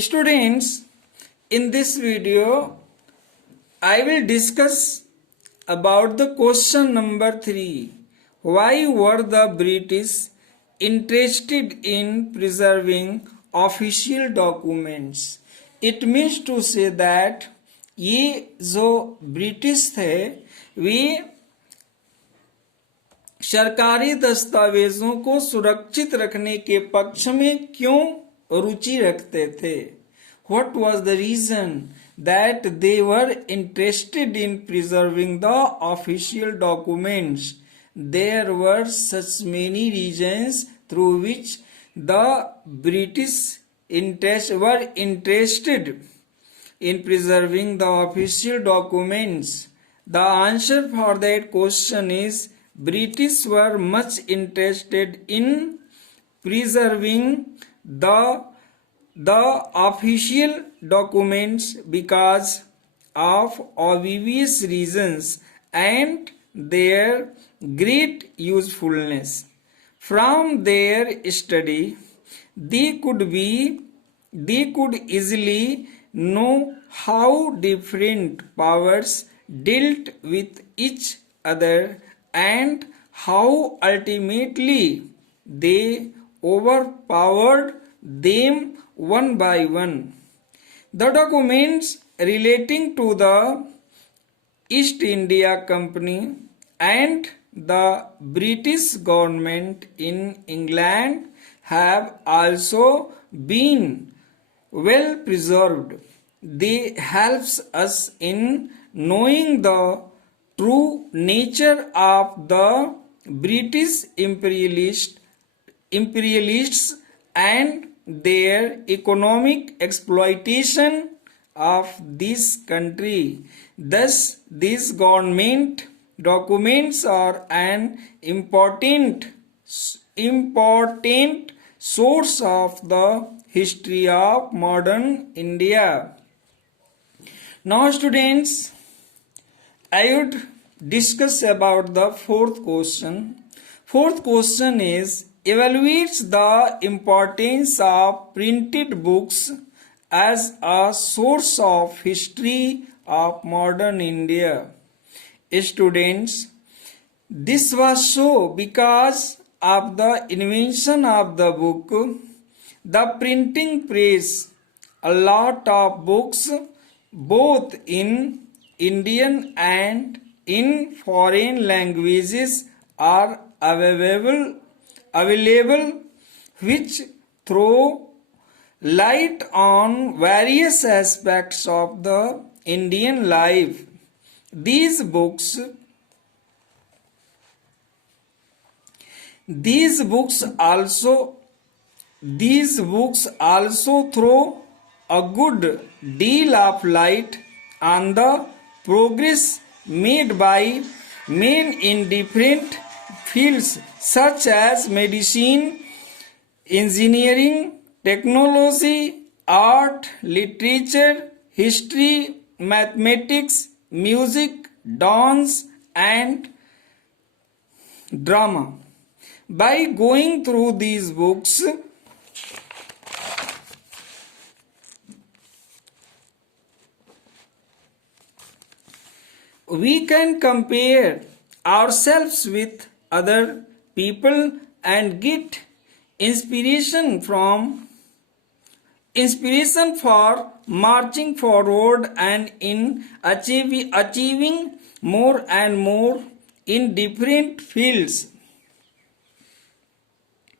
Students, in this video, I will discuss about the question number 3. Why were the British interested in preserving official documents? It means to say that ये जो British थे वे सरकारी दस्तावेजों को सुरक्षित रखने के पक्ष में क्यों रुचि रखते थे? What was the reason that they were interested in preserving the official documents? There were such many reasons through which the British were interested in preserving the official documents. The answer for that question is British were much interested in preserving the official documents because of obvious reasons and their great usefulness. From their study, they could easily know how different powers dealt with each other and how ultimately they overpowered them one by one. The documents relating to the East India Company and the British government in England have also been well preserved. They helps us in knowing the true nature of the British imperialists and their economic exploitation of this country. Thus, these government documents are an important source of the history of modern India. Now, students, I would discuss about the fourth question. Fourth question is evaluates the importance of printed books as a source of history of modern India. Students, this was so because of the invention of the book, the printing press. A lot of books, both in Indian and in foreign languages, are available which throw light on various aspects of the Indian life. These books also throw a good deal of light on the progress made by men in different fields such as medicine, engineering, technology, art, literature, history, mathematics, music, dance, and drama. By going through these books, we can compare ourselves with other people and get inspiration for marching forward and in achieving more and more in different fields.